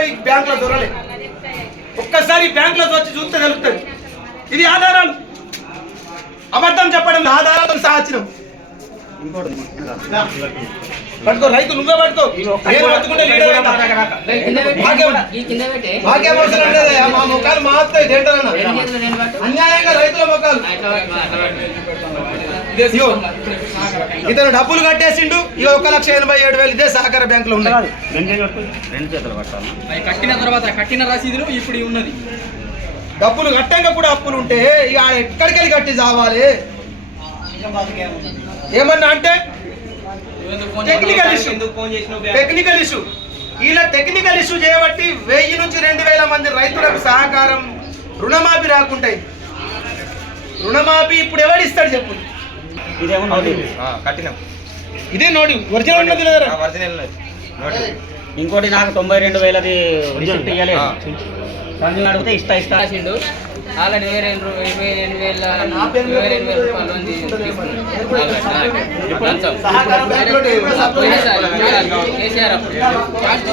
పోయి బ్యాంకులో దొరలే ఒక్కసారి బ్యాంకులో వచ్చి చూస్తే తెలుస్తుంది. ఇది ఆధారాలు. అబద్ధం చెప్పడం ఆధారాలతో సాచినం పట్టుకో రైతు నువ్వే పట్టుకో. నేను పట్టుకుంటే లీడర్. మాకేం- అవసరం లేదు. మా అన్యాయంగా రైతుల ముఖాలు. ఇతను డబ్బులు కట్టేసిండు. ఇక ఒక లక్ష ఎనభై ఏడు వేలు ఇదే సహకార బ్యాంకులో ఉన్నాయి. రెండు చేతులు కట్టిన తర్వాత కట్టిన రసీదులు ఇప్పుడు ఈ ఉన్నది. డబ్బులు కట్టంగా కూడా అప్పులు ఉంటే ఇక ఎక్కడికి వెళ్ళి కట్టి చావాలి? ఏమన్నా అంటే? టెక్నికల్? ఇష్యూ టెక్నికల్ ఇష్యూ ఇలా టెక్నికల్ ఇష్యూ చేయబట్టి వెయ్యి నుంచి రెండు వేల మంది రైతులకు సహకారం రుణమాఫీ రాకుంటాయి. రుణమాఫీ ఇప్పుడు ఎవడిస్తాడు చెప్పు? ఇదేమో నోటి కట్టినాం ఇదే నోడి ఒరిజినల్ ఉన్నది లేదా ఒరిజినల్ నోటి ఇంకోటి నాకు తొంభై రెండు వేలది రిసిప్ట్ ఇవ్వలేదు అడిగితే ఇస్తా ఇస్తా రాసిండు ఆల్రెడీ ఇరవై రెండు ఇరవై రెండు వేల ఇరవై రెండు వేల రూపాయలు కేసీఆర్ అప్పుడు క్యాష్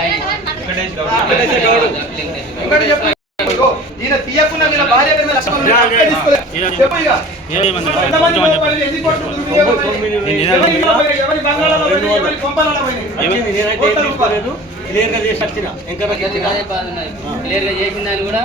ఆయన ఈయన తీయకుండా వీళ్ళ భార్య మీద ఇక. ఎవరి కొంపలలో పోయినాయి? కోట్ల రూపాయలు. క్లియర్గా చేసిన. దాని కూడా